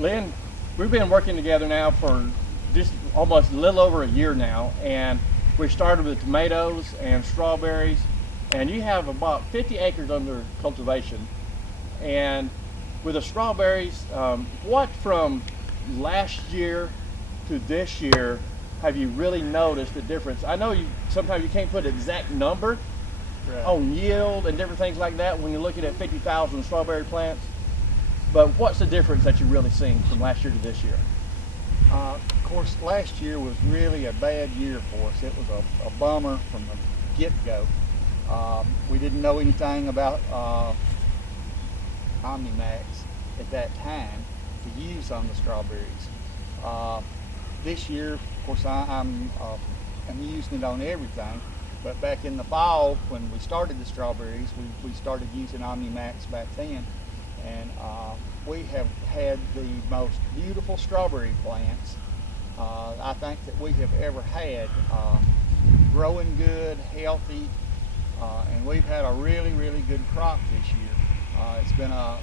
Lynn, we've been working together now for just almost a little over a year now, and we started with tomatoes and strawberries, and you have about 50 acres under cultivation. And with the strawberries, what from last year to this year have you really noticed the difference? I know sometimes you can't put an exact number on yield and different things like that when you're looking at 50,000 strawberry plants, but what's the difference that you've really seen from last year to this year? Of course, last year was really a bad year for us. It was a bummer from the get-go. We didn't know anything about Omni-Max at that time to use on the strawberries. This year, of course, I'm using it on everything, but back in the fall when we started the strawberries, we started using Omni-Max back then, and we have had the most beautiful strawberry plants I think that we have ever had, growing good, healthy, and we've had a really, really good crop this year. It's been a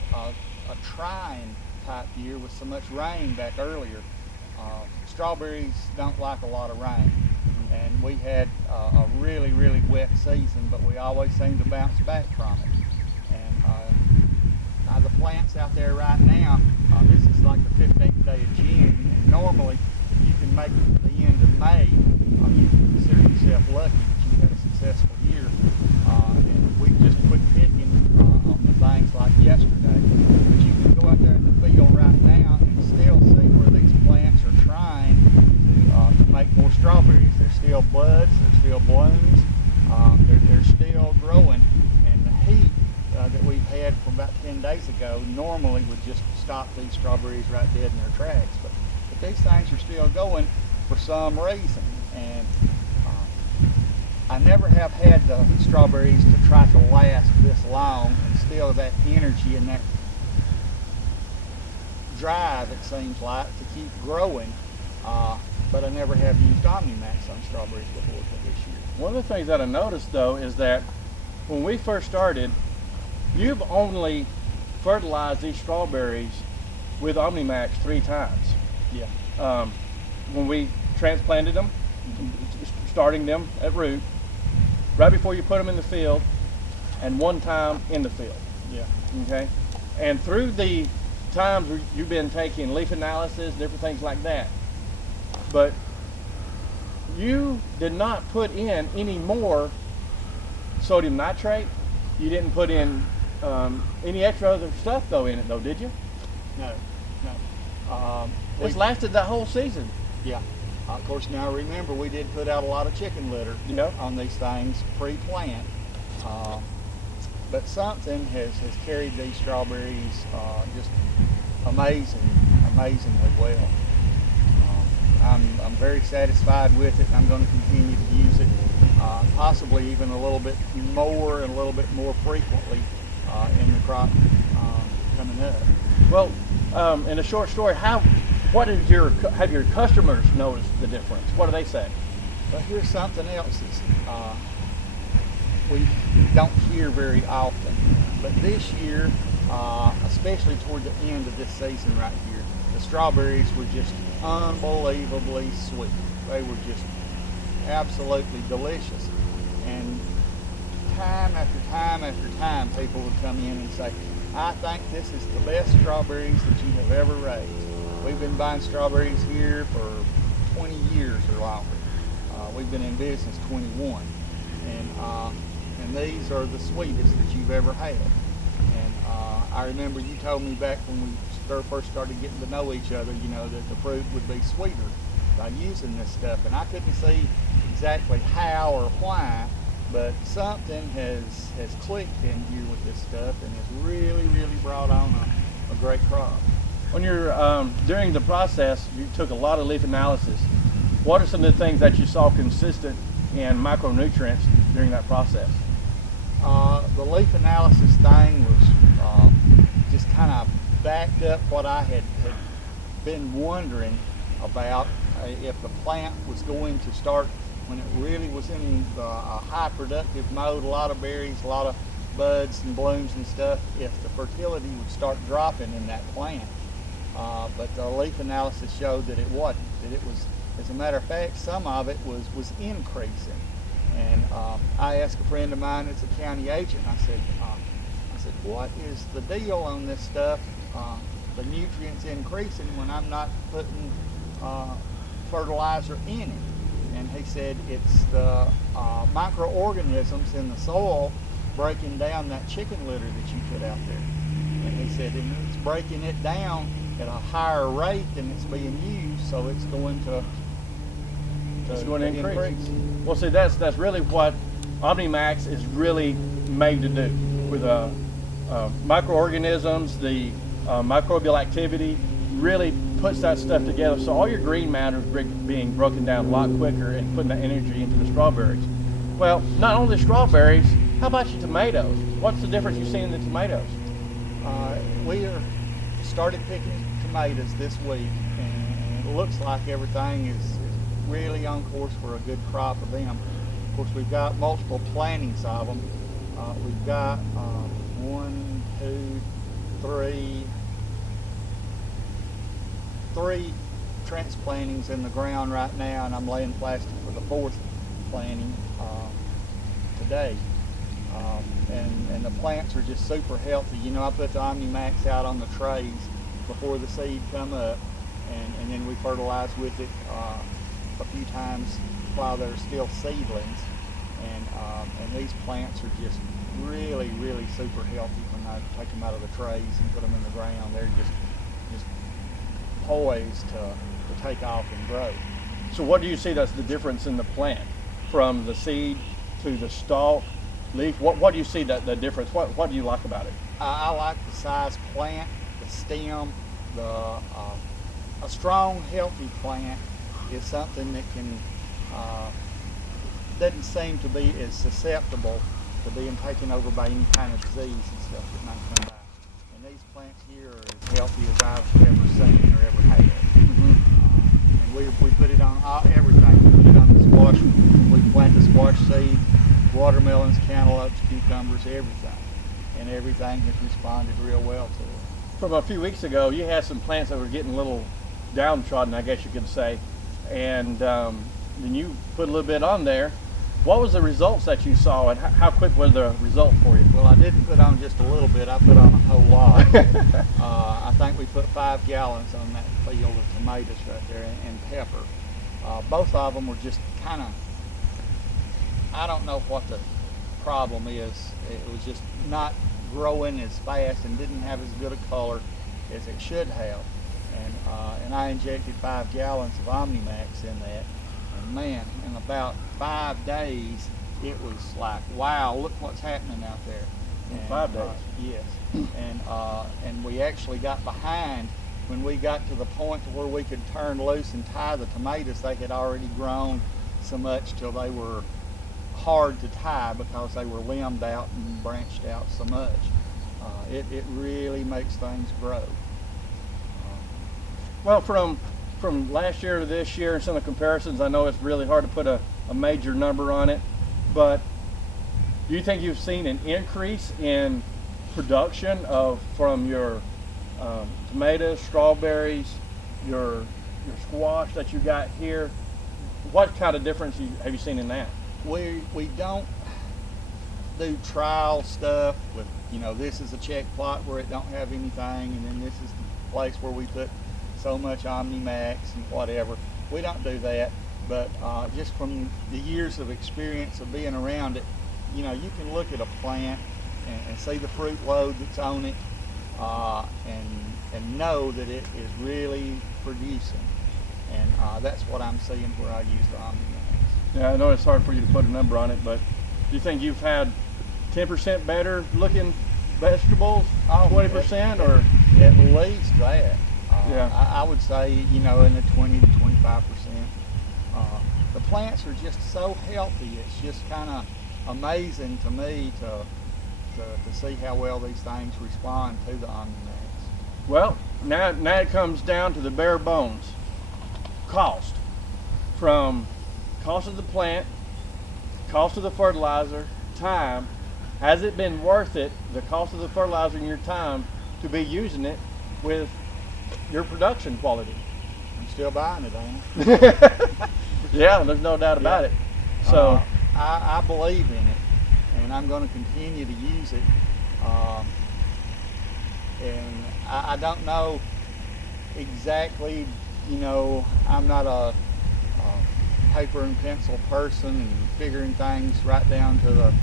trying type year with so much rain back earlier. Strawberries don't like a lot of rain, and we had a really, really wet season, but we always seem to bounce back from it. And the plants out there right now, this is like the 15th day of June, and normally if you can make it to the end of May, you can consider yourself lucky that you've had a successful year. And we just quit picking on the things like yesterday, but you can go out there in the field right now and still see where these plants are trying to make more strawberries. They're still buds, they're still blooms, they're still growing, and the heat that we've had from about 10 days ago normally would just stop these strawberries right dead in their tracks. But these things are still going for some reason, and I never have had the strawberries to try to last this long and still that energy and that drive, it seems like, to keep growing, but I never have used Omni-Max on strawberries before till this year. One of the things that I noticed though is that when we first started, you've only fertilized these strawberries with Omni-Max 3 times. Yeah. When we transplanted them, starting them at root, right before you put them in the field, and 1 time in the field. Yeah. Okay. And through the times you've been taking leaf analysis, different things like that, but you did not put in any more sodium nitrate. You didn't put in any extra other stuff though in it though, did you? No. It's lasted that whole season. Yeah. Of course, now remember, we did put out a lot of chicken litter on these things pre-plant, but something has carried these strawberries just amazingly well. I'm very satisfied with it, and I'm going to continue to use it, possibly even a little bit more and a little bit more frequently in the crop coming up. Well, in a short story, have your customers noticed the difference? What do they say? But here's something else that we don't hear very often. But this year, especially toward the end of this season right here, the strawberries were just unbelievably sweet. They were just absolutely delicious. And time after time after time, people would come in and say, I think this is the best strawberries that you have ever raised. We've been buying strawberries here for 20 years or longer. We've been in business 21. And these are the sweetest that you've ever had. And I remember you told me back when we first started getting to know each other, that the fruit would be sweeter by using this stuff. And I couldn't see exactly how or why, but something has clicked in here with this stuff and has really, really brought on a great crop. When you're during the process, you took a lot of leaf analysis. What are some of the things that you saw consistent in micronutrients during that process? The leaf analysis thing was just kind of backed up what I had been wondering about, if the plant was going to start when it really was in a high productive mode, a lot of berries, a lot of buds and blooms and stuff, if the fertility would start dropping in that plant. but the leaf analysis showed that it wasn't. That it was, as a matter of fact, some of it was increasing. And I asked a friend of mine that's a county agent. I said, what is the deal on this stuff? The nutrients increasing when I'm not putting fertilizer in it. And he said it's the microorganisms in the soil breaking down that chicken litter that you put out there. And he said it's breaking it down at a higher rate than it's being used, so it's going to increase. Well, see, that's really what Omni-Max is really made to do with microorganisms. The microbial activity really puts that stuff together, so all your green matter is being broken down a lot quicker and putting that energy into the strawberries. Well, not only the strawberries, how about your tomatoes? What's the difference you've seen in the tomatoes? We are started picking tomatoes this week, and it looks like everything is really on course for a good crop of them. Of course, we've got multiple plantings of them. We've got 1, 2, 3 transplantings in the ground right now, and I'm laying plastic for the 4th planting today. And the plants are just super healthy. You know, I put the Omni-Max out on the trays before the seed come up, and then we fertilize with it a few times while they're still seedlings. And these plants are just really, really super healthy when I take them out of the trays and put them in the ground. They're just poised to take off and grow. So what do you see that's the difference in the plant from the seed to the stalk, leaf? What do you see the difference? What do you like about it? I like the size plant, the stem, a strong, healthy plant is something that can doesn't seem to be as susceptible to being taken over by any kind of disease and stuff that might come by. And these plants here are as healthy as I've ever seen or ever had. And we put it on everything. We put it on the squash. We plant the squash seed, watermelons, cantaloupes, cucumbers, everything. And everything has responded real well to it. From a few weeks ago, you had some plants that were getting a little downtrodden, I guess you could say, and then you put a little bit on there. What was the results that you saw, and how quick were the results for you? Well, I didn't put on just a little bit. I put on a whole lot. I think we put 5 gallons on that field of tomatoes right there, and pepper. Both of them were just kind of, I don't know what the problem is. It was just not growing as fast and didn't have as good a color as it should have. And I injected 5 gallons of Omni-Max in that. And man, in about 5 days, it was like, wow, look what's happening out there. In 5 days? Yes. And we actually got behind when we got to the point to where we could turn loose and tie the tomatoes. They had already grown so much till they were hard to tie because they were limbed out and branched out so much. It really makes things grow. Well, from last year to this year and some of the comparisons, I know it's really hard to put a major number on it, but do you think you've seen an increase in production from your tomatoes, strawberries, your squash that you got here? What kind of difference have you seen in that? We don't do trial stuff with, you know, this is a check plot where it don't have anything, and then this is the place where we put so much Omni-Max and whatever. We don't do that, but just from the years of experience of being around it, you know, you can look at a plant and see the fruit load that's on it, and know that it is really producing. And that's what I'm seeing where I use the Omni-Max. Yeah, I know it's hard for you to put a number on it, but do you think you've had 10% better looking vegetables, 20%, or at least that? Yeah, I would say, you know, in the 20 to 25%. The plants are just so healthy. It's just kind of amazing to me to see how well these things respond to the Omni-Max. Well, now it comes down to the bare bones. Cost. From cost of the plant, cost of the fertilizer, time. Has it been worth it, the cost of the fertilizer and your time, to be using it with your production quality. I'm still buying it, ain't I? Yeah, there's no doubt about it. So I believe in it, and I'm going to continue to use it. And I don't know exactly, you know, I'm not a paper and pencil person and figuring things right down to the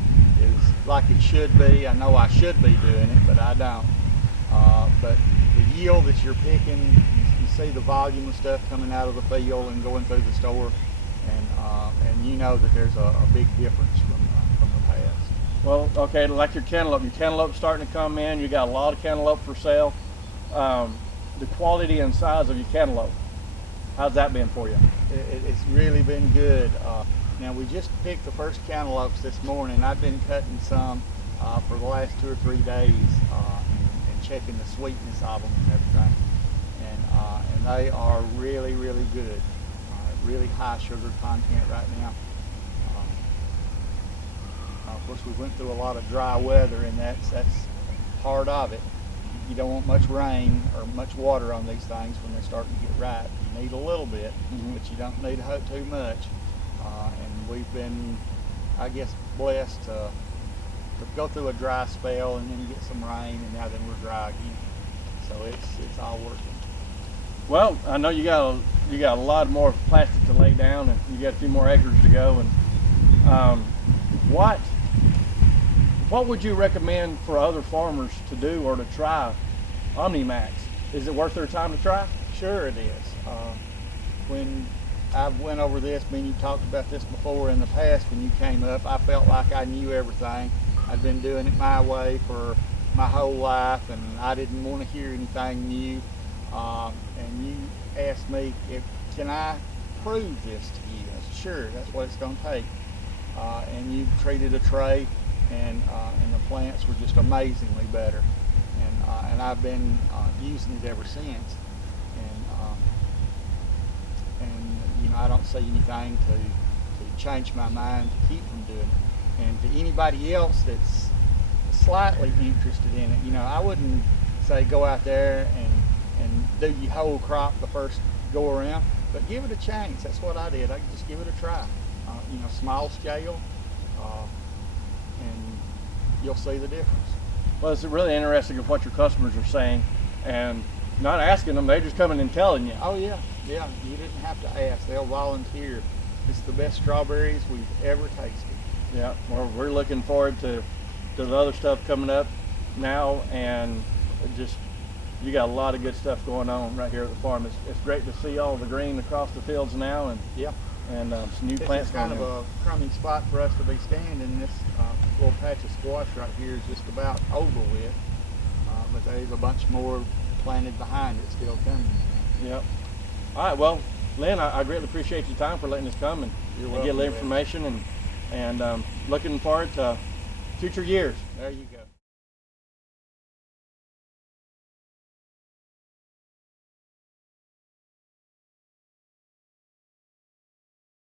is like it should be. I know I should be doing it, but I don't. But the yield that you're picking, you see the volume of stuff coming out of the field and going through the store, and you know that there's a big difference from the past. well, okay, like your cantaloupe's starting to come in. You got a lot of cantaloupe for sale. The quality and size of your cantaloupe, how's that been for you? It's really been good. Now we just picked the first cantaloupes this morning. I've been cutting some for the last 2 or 3 days and checking the sweetness of them and everything. And they are really, really good. Really high sugar content right now. Of course, we went through a lot of dry weather, and that's part of it. You don't want much rain or much water on these things when they're starting to get ripe. You need a little bit, but you don't need too much. And we've been, I guess, blessed to go through a dry spell and then get some rain, and now then we're dry again. So it's all working. Well, I know you got a lot more plastic to lay down, and you got a few more acres to go. And what would you recommend for other farmers to do or to try Omni-Max? Is it worth their time to try? Sure it is. When I went over this, me and you talked about this before in the past when you came up, I felt like I knew everything. I'd been doing it my way for my whole life, and I didn't want to hear anything new. And you asked me, can I prove this to you? I said, sure, that's what it's going to take. And you treated a tray, and the plants were just amazingly better. And I've been using it ever since. And you know, I don't see anything to change my mind to keep from doing it. And to anybody else that's slightly interested in it, you know, I wouldn't say go out there and do your whole crop the first go around, but give it a chance. That's what I did. I just give it a try. You know, small scale, and you'll see the difference. Well, it's really interesting of what your customers are saying, and not asking them, they're just coming and telling you. Oh yeah, yeah. You didn't have to ask. They'll volunteer. It's the best strawberries we've ever tasted. Yeah. Well, we're looking forward to the other stuff coming up now, and just you got a lot of good stuff going on right here at the farm. It's great to see all the green across the fields now, and yeah, and some new plants. It's kind of a crummy spot for us to be standing. This little patch of squash right here is just about over with, but there's a bunch more planted behind it still coming. Yep. All right. Well, Lynn, I greatly appreciate your time for letting us come and get the information, and looking forward to future years. There you go.